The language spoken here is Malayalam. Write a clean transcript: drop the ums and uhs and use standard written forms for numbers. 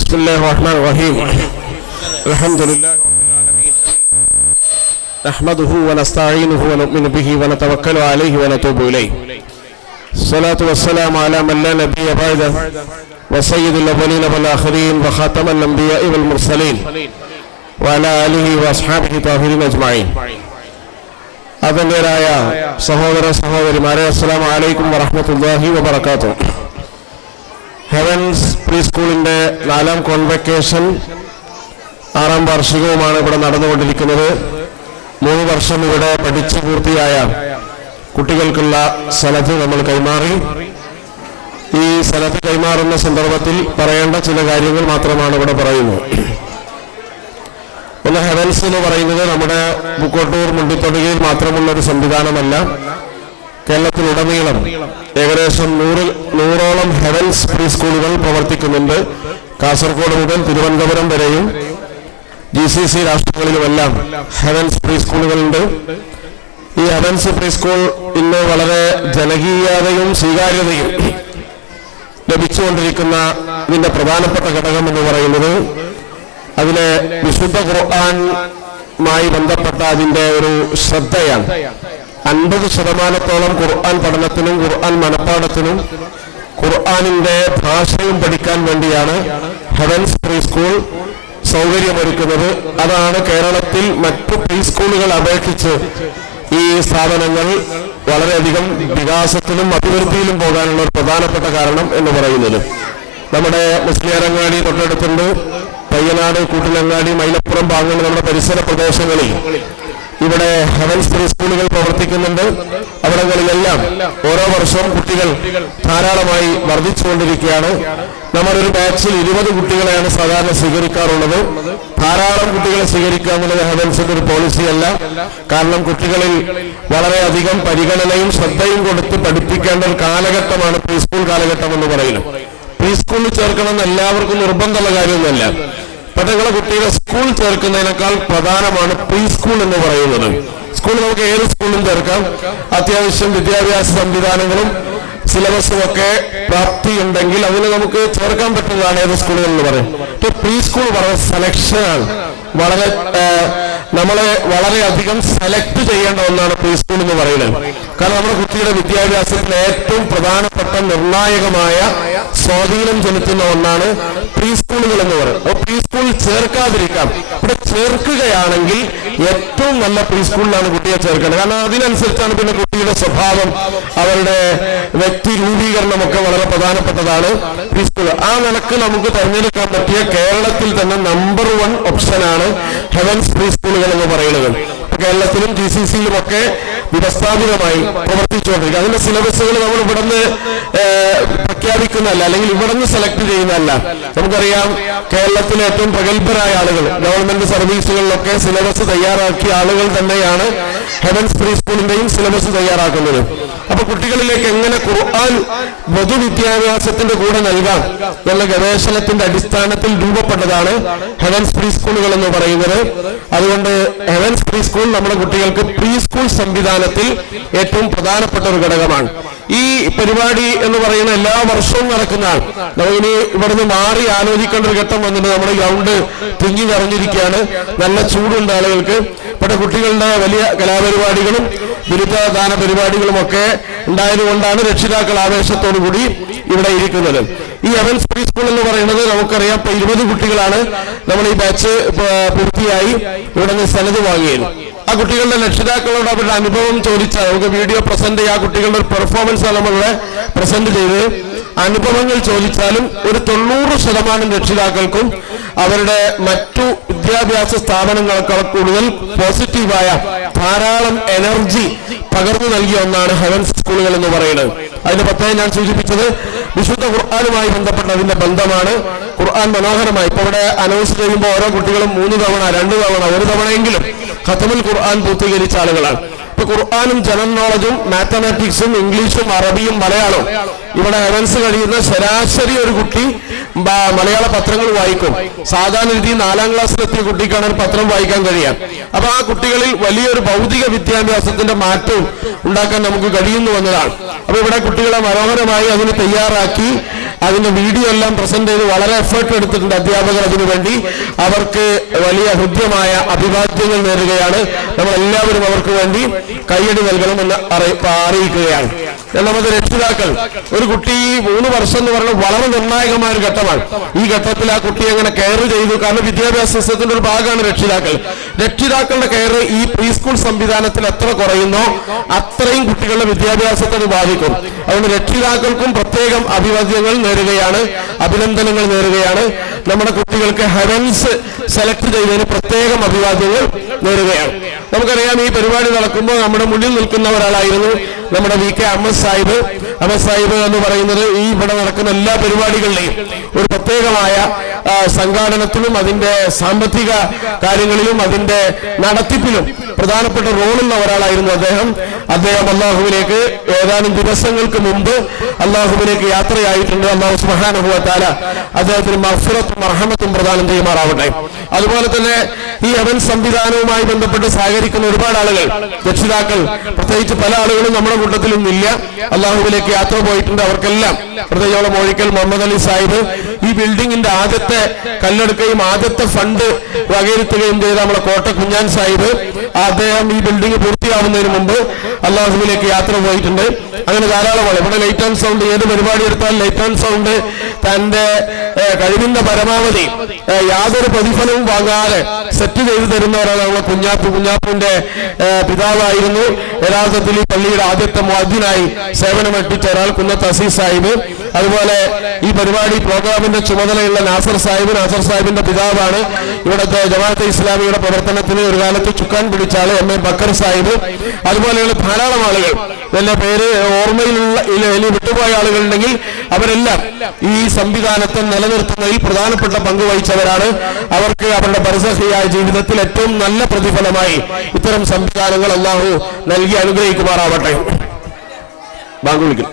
بسم الله الرحمن الرحيم الحمد لله رب العالمين نحمده ونستعينه ونؤمن به ونتوكل عليه ونتوب إليه الصلاة والسلام على من لا نبي بعده وسيد الأولين والآخرين وخاتم الأنبياء والمرسلين وعلى آله وأصحابه الطاهرين أجمعين. ആദരണീയരായ സഹോദര സഹോദരിമാരെ, അസ്സലാമു അലൈക്കും വറഹ്മത്തുള്ളാഹി വബറകാതുഹു. ഹെവൻസ് പ്രീ സ്കൂളിൻ്റെ 4ാം കോൺവെക്കേഷൻ 6ാം വാർഷികവുമാണ് ഇവിടെ നടന്നുകൊണ്ടിരിക്കുന്നത്. 3 വർഷം ഇവിടെ പഠിച്ചു പൂർത്തിയായ കുട്ടികൾക്കുള്ള സനദ് നമ്മൾ കൈമാറി. ഈ സനദ് കൈമാറുന്ന സന്ദർഭത്തിൽ പറയേണ്ട ചില കാര്യങ്ങൾ മാത്രമാണ് ഇവിടെ പറയുന്നത്. ഒന്ന്, ഹെവൻസ് എന്ന് പറയുന്നത് നമ്മുടെ പൂക്കോട്ടൂർ മുണ്ടിത്തൊടുകയിൽ മാത്രമുള്ളൊരു സംവിധാനമല്ല. കേരളത്തിലുടനീളം ഏകദേശം 100ഓളം ഹെവൻസ് പ്രീ സ്കൂളുകൾ പ്രവർത്തിക്കുന്നുണ്ട്. കാസർഗോഡ് മുതൽ തിരുവനന്തപുരം വരെയും GCC രാഷ്ട്രങ്ങളിലുമെല്ലാം ഹെവൻസ് പ്രീ സ്കൂളുകളുണ്ട്. ഈ ഹെവൻസ് പ്രീ സ്കൂൾ ഇന്ന് വളരെ ജനകീയതയും സ്വീകാര്യതയും ലഭിച്ചുകൊണ്ടിരിക്കുന്ന ഇതിൻ്റെ പ്രധാനപ്പെട്ട ഘടകം എന്ന് പറയുന്നത് അതിലെ വിശുദ്ധ ഖുർആനുമായി ബന്ധപ്പെട്ട അതിൻ്റെ ഒരു ശ്രദ്ധയാണ്. 50% ഖുർആൻ പഠനത്തിനും ഖുർആൻ മനപ്പാടത്തിനും ഖുർആനിൻ്റെ ഭാഷയും പഠിക്കാൻ വേണ്ടിയാണ് ഹെവൻസ് പ്രീ സ്കൂൾ സൗകര്യമൊരുക്കുന്നത്. അതാണ് കേരളത്തിൽ മറ്റു പ്രീ സ്കൂളുകൾ അപേക്ഷിച്ച് ഈ സ്ഥാപനങ്ങൾ വളരെയധികം വികാസത്തിലും അഭിവൃദ്ധിയിലും പോകാനുള്ള ഒരു പ്രധാനപ്പെട്ട കാരണം എന്ന് പറയുന്നത്. നമ്മുടെ മുസ്ലിയാരങ്ങാടി തൊട്ടടുത്തുണ്ട്, പയ്യനാട്, കൂട്ടിലങ്ങാടി, മൈലപ്പുറം ഭാഗങ്ങൾ, നമ്മുടെ പരിസര പ്രദേശങ്ങളിൽ ഇവിടെ ഹെവൻസ് പ്രീ സ്കൂളുകൾ പ്രവർത്തിക്കുന്നുണ്ട്. അവിടങ്ങളിലെല്ലാം ഓരോ വർഷവും കുട്ടികൾ ധാരാളമായി വർദ്ധിച്ചുകൊണ്ടിരിക്കുകയാണ്. നമ്മളൊരു ബാച്ചിൽ 20 കുട്ടികളെയാണ് സാധാരണ സ്വീകരിക്കാറുള്ളത്. ധാരാളം കുട്ടികളെ സ്വീകരിക്കുക എന്നുള്ളത് ഹെവൻസിന്റെ ഒരു പോളിസിയല്ല. കാരണം കുട്ടികളിൽ വളരെയധികം പരിഗണനയും ശ്രദ്ധയും കൊടുത്ത് പഠിപ്പിക്കേണ്ട ഒരു കാലഘട്ടമാണ് പ്രീ സ്കൂൾ കാലഘട്ടം എന്ന് പറയുന്നത്. പ്രീ സ്കൂളിൽ ചേർക്കണമെന്ന് എല്ലാവർക്കും നിർബന്ധമുള്ള കാര്യമൊന്നുമല്ല. പക്ഷേ നിങ്ങളെ കുട്ടികളെ സ്കൂൾ ചേർക്കുന്നതിനേക്കാൾ പ്രധാനമാണ് പ്രീ സ്കൂൾ എന്ന് പറയുന്നത്. സ്കൂൾ നമുക്ക് ഏത് സ്കൂളിലും ചേർക്കാം. അത്യാവശ്യം വിദ്യാഭ്യാസ സംവിധാനങ്ങളും സിലബസും ഒക്കെ പ്രാപ്തിയുണ്ടെങ്കിൽ അതിന് നമുക്ക് ചേർക്കാൻ പറ്റുന്നതാണ് ഏത് സ്കൂളുകൾ എന്ന് പറയും. പ്രീ സ്കൂൾ വളരെ സെലക്ഷനാണ്. നമ്മളെ വളരെയധികം സെലക്ട് ചെയ്യേണ്ട ഒന്നാണ് പ്രീ സ്കൂൾ എന്ന് പറയുന്നത്. കാരണം നമ്മുടെ കുട്ടിയുടെ വിദ്യാഭ്യാസത്തിൽ ഏറ്റവും പ്രധാനപ്പെട്ട നിർണായകമായ സ്വാധീനം ചെലുത്തുന്ന ഒന്നാണ് പ്രീ സ്കൂളുകൾ എന്ന് പറയുന്നത്. അപ്പോൾ പ്രീ സ്കൂളിൽ ചേർക്കാതിരിക്കാം. ഇവിടെ ചേർക്കുകയാണെങ്കിൽ ഏറ്റവും നല്ല പ്രീ സ്കൂളിലാണ് കുട്ടിയെ ചേർക്കേണ്ടത്. കാരണം അതിനനുസരിച്ചാണ് പിന്നെ കുട്ടിയുടെ സ്വഭാവം, അവരുടെ വ്യക്തി രൂപീകരണമൊക്കെ വളരെ പ്രധാനപ്പെട്ടതാണ് പ്രീ സ്കൂൾ. ആ നിലക്ക് നമുക്ക് തിരഞ്ഞെടുക്കാൻ പറ്റിയ കേരളത്തിൽ തന്നെ നമ്പർ 1 ഓപ്ഷനാണ് ഹെവൻസ് പ്രീ സ്കൂളുകൾ എന്ന് പറയുന്നത്. കേരളത്തിലും GCCയിലും ഒക്കെ വ്യവസ്ഥാപിതമായി പ്രവർത്തിച്ചുകൊണ്ടിരിക്കുക. അതിന്റെ സിലബസുകൾ നമ്മൾ ഇവിടുന്ന് പ്രഖ്യാപിക്കുന്നതല്ല, അല്ലെങ്കിൽ ഇവിടുന്ന് സെലക്ട് ചെയ്യുന്നതല്ല. നമുക്കറിയാം, കേരളത്തിലെ ഏറ്റവും പ്രഗത്ഭരായ ആളുകൾ ഗവൺമെന്റ് സർവീസുകളിലൊക്കെ സിലബസ് തയ്യാറാക്കിയ ആളുകൾ തന്നെയാണ് ഹെവൻസ് പ്രീ സ്കൂളിന്റെയും സിലബസ് തയ്യാറാക്കുന്നത്. അപ്പൊ കുട്ടികളിലേക്ക് എങ്ങനെ ഖുർആൻ പൊതുവിദ്യാഭ്യാസത്തിന്റെ കൂടെ നൽകാം എന്നുള്ള ഗവേഷണത്തിന്റെ അടിസ്ഥാനത്തിൽ രൂപപ്പെട്ടതാണ് ഹെവൻസ് പ്രീ സ്കൂളുകൾ എന്ന് പറയുന്നത്. അതുകൊണ്ട് ഹെവൻസ് പ്രീ സ്കൂൾ നമ്മുടെ കുട്ടികൾക്ക് പ്രീ സ്കൂൾ സംവിധാനത്തിൽ ഏറ്റവും പ്രധാനപ്പെട്ട ഒരു ഘടകമാണ്. ഈ പരിപാടി എന്ന് പറയുന്ന എല്ലാ വർഷവും നടക്കുന്നതാണ്. നമുക്കിനി ഇവിടുന്ന് മാറി ആലോചിക്കേണ്ട ഒരു ഘട്ടം വന്നിട്ട് നമ്മുടെ ഗ്രൗണ്ട് തിങ്ങി നിറഞ്ഞിരിക്കുകയാണ്. നല്ല ചൂടുണ്ട് ആളുകൾക്ക്. ഇവിടെ കുട്ടികളുടെ വലിയ കലാപരിപാടികളും ബിരുദദാന പരിപാടികളും ഒക്കെ ഉണ്ടായതുകൊണ്ടാണ് രക്ഷിതാക്കൾ ആവേശത്തോടു കൂടി ഇവിടെ ഇരിക്കുന്നത്. ഈ ഹെവൻസ് പ്രീ സ്കൂൾ എന്ന് പറയുന്നത് നമുക്കറിയാം, ഇപ്പൊ 20 കുട്ടികളാണ് നമ്മൾ ഈ ബാച്ച് പൂർത്തിയായി ഇവിടെ നിന്ന് സനദ് വാങ്ങിയത്. ആ കുട്ടികളുടെ രക്ഷിതാക്കളോട് അവരുടെ അനുഭവം ചോദിച്ചാൽ നമുക്ക് വീഡിയോ പ്രസന്റ് ചെയ്യുക. ആ കുട്ടികളുടെ ഒരു പെർഫോമൻസ് ആണ് നമ്മളിവിടെ പ്രസന്റ് ചെയ്ത്. അനുഭവങ്ങൾ ചോദിച്ചാലും ഒരു 90% രക്ഷിതാക്കൾക്കും അവരുടെ മറ്റു വിദ്യാഭ്യാസ സ്ഥാപനങ്ങളെക്കാൾ കൂടുതൽ പോസിറ്റീവായ ധാരാളം എനർജി പകർന്നു നൽകിയ ഒന്നാണ് ഹെവൻസ് സ്കൂളുകൾ എന്ന് പറയുന്നത്. അതിന്റെ പ്രത്യേകം ഞാൻ സൂചിപ്പിച്ചത് വിശുദ്ധ ഖുർആനുമായി ബന്ധപ്പെട്ട അതിന്റെ ബന്ധമാണ്. ഖുർആൻ മനോഹരമായി ഇപ്പൊ ഇവിടെ അനൗൺസ് ചെയ്യുമ്പോൾ ഓരോ കുട്ടികളും 3 തവണ 2 തവണ 1 തവണയെങ്കിലും ഖത്മുൽ ഖുർആൻ പൂർത്തീകരിച്ച ആളുകളാണ്. ഇപ്പൊ ഖുർആനും ജനറൽ നോളജും മാത്തമാറ്റിക്സും ഇംഗ്ലീഷും അറബിയും മലയാളവും ഇവിടെ ഹെവൻസ് കഴിയുന്ന ശരാശരി ഒരു കുട്ടി മലയാള പത്രങ്ങൾ വായിക്കും. സാധാരണ രീതി 4ാം ക്ലാസ്സിലെത്തിയ കുട്ടിക്കാണ് ഒരു പത്രം വായിക്കാൻ കഴിയുക. അപ്പൊ ആ കുട്ടികളിൽ വലിയൊരു ഭൗതിക വിദ്യാഭ്യാസത്തിന്റെ മാറ്റവും ഉണ്ടാക്കാൻ നമുക്ക് കഴിയുന്നു എന്നതാണ്. അപ്പൊ ഇവിടെ കുട്ടികളെ മനോഹരമായി അതിന് തയ്യാറാക്കി അതിന്റെ വീഡിയോ എല്ലാം പ്രസന്റ് ചെയ്ത് വളരെ എഫേർട്ട് എടുത്തിട്ടുണ്ട് അധ്യാപകർ അതിനുവേണ്ടി. അവർക്ക് വലിയ ഹൃദ്യമായ അഭിവാദ്യങ്ങൾ നേരുകയാണ്. നമ്മൾ എല്ലാവരും അവർക്ക് വേണ്ടി കയ്യടി നൽകണമെന്ന് അറിയിക്കുകയാണ്. രണ്ടാമത് രക്ഷിതാക്കൾ. ഒരു കുട്ടി 3 വർഷം എന്ന് പറയുന്നത് വളരെ നിർണായകമായ ഒരു ഘട്ടമാണ്. ഈ ഘട്ടത്തിൽ ആ കുട്ടിയെ എങ്ങനെ കെയർ ചെയ്തു? കാരണം വിദ്യാഭ്യാസ സിസ്റ്റത്തിന്റെ ഒരു ഭാഗമാണ് രക്ഷിതാക്കൾ. രക്ഷിതാക്കളുടെ കെയർ ഈ പ്രീ സ്കൂൾ സംവിധാനത്തിൽ എത്ര കുറയുന്നോ അത്രയും കുട്ടികളുടെ വിദ്യാഭ്യാസത്തെ അത് ബാധിക്കും. അതുകൊണ്ട് രക്ഷിതാക്കൾക്കും പ്രത്യേകം അഭിവാദ്യങ്ങൾ നേരുകയാണ്, അഭിനന്ദനങ്ങൾ നേരുകയാണ്. നമ്മുടെ കുട്ടികൾക്ക് ഹെവൻസ് സെലക്ട് ചെയ്തതിന് പ്രത്യേകം അഭിവാദ്യങ്ങൾ നേരുകയാണ്. നമുക്കറിയാം, ഈ പരിപാടി നടക്കുമ്പോൾ നമ്മുടെ മുന്നിൽ നിൽക്കുന്ന ഒരാളായിരുന്നു നമ്മുടെ VK അഹമ്മദ് സാഹിബ്. അഹമ്മദ് സാഹിബ് എന്ന് പറയുന്നത് ഈ ഇവിടെ നടക്കുന്ന എല്ലാ പരിപാടികളിലെയും ഒരു പ്രത്യേകമായ സംഘാടനത്തിലും അതിന്റെ സാമ്പത്തിക കാര്യങ്ങളിലും അതിന്റെ നടത്തിപ്പിലും പ്രധാനപ്പെട്ട റോളുള്ള ഒരാളായിരുന്നു അദ്ദേഹം അള്ളാഹുവിലേക്ക് ഏതാനും ദിവസങ്ങൾക്ക് മുമ്പ് അള്ളാഹുവിലേക്ക് യാത്രയായിട്ടുണ്ട്. അള്ളാഹു സുബ്ഹാനഹു വ തആല അദ്ദേഹത്തിന് മഗ്ഫിറത്തും റഹ്മത്തും പ്രദാനം ചെയ്യുമാറാവട്ടെ. അതുപോലെ തന്നെ ഈ അവൻ സംവിധാനവുമായി ബന്ധപ്പെട്ട് സഹകരിക്കുന്ന ഒരുപാട് ആളുകൾ, രക്ഷിതാക്കൾ, പ്രത്യേകിച്ച് പല ആളുകളും നമ്മുടെ കൂട്ടത്തിലും ഇല്ല, അള്ളാഹുവിലേക്ക് യാത്ര പോയിട്ടുണ്ട്. അവർക്കെല്ലാം പ്രത്യേകം മോഴിക്കൽ മുഹമ്മദ് അലി സാഹിബ് ഈ ബിൽഡിങ്ങിന്റെ ആദ്യത്തെ കല്ലെടുക്കുകയും ആദ്യത്തെ ഫണ്ട് വകയിരുത്തുകയും ചെയ്ത നമ്മുടെ കോട്ട കുഞ്ഞാൻ സാഹിബ്, അദ്ദേഹം ഈ ബിൽഡിംഗ് പൂർത്തിയാവുന്നതിന് മുമ്പ് അള്ളാഹുവിലേക്ക് യാത്ര പോയിട്ടുണ്ട്. അങ്ങനെ ധാരാളമാണ്. ഇവിടെ ലൈറ്റ് ആൻഡ് സൗണ്ട്, ഏത് പരിപാടി എടുത്താൽ ലൈറ്റ് ആൻഡ് സൗണ്ട് തന്റെ കഴിവിന്റെ പരമാവധി യാതൊരു പ്രതിഫലവും വാങ്ങാതെ സെറ്റ് ചെയ്തു തരുന്ന ഒരാളാണ് നമ്മളെ കുഞ്ഞാപ്പുവിന്റെ പിതാവായിരുന്നു. യഥാർത്ഥത്തിൽ ഈ പള്ളിയുടെ ആദ്യത്തെ മുഅദ്ദിനായി സേവനമനുഷ്ഠിച്ച ഒരാൾ കുന്നത്ത് അസീസ് സാഹിബ്. അതുപോലെ ഈ പരിപാടി പ്രോഗ്രാമിന്റെ ചുമതലയുള്ള നാസർ സാഹിബിന്റെ പിതാവാണ്. ഇവിടുത്തെ ജമാഅത്തെ ഇസ്ലാമിയുടെ പ്രവർത്തനത്തിന് ഒരു കാലത്ത് ചുക്കാൻ പിടിച്ച ആള് MA ബക്കർ സാഹിബ്. അതുപോലെയുള്ള ധാരാളം ആളുകൾ, നല്ല പേര് ഓർമ്മയിലുള്ള വിട്ടുപോയ ആളുകളുണ്ടെങ്കിൽ അവരെല്ലാം ഈ സംവിധാനത്തെ നിലനിർത്തുന്നതിൽ പ്രധാനപ്പെട്ട പങ്ക് വഹിച്ചവരാണ്. അവർക്ക് അവരുടെ ബർസഖിയായ ജീവിതത്തിൽ ഏറ്റവും നല്ല പ്രതിഫലമായി ഇത്തരം സംവിധാനങ്ങൾ അല്ലാഹു നൽകി അനുഗ്രഹിക്കുമാറാവട്ടെ. ബാങ്ക് വിളിക്കും.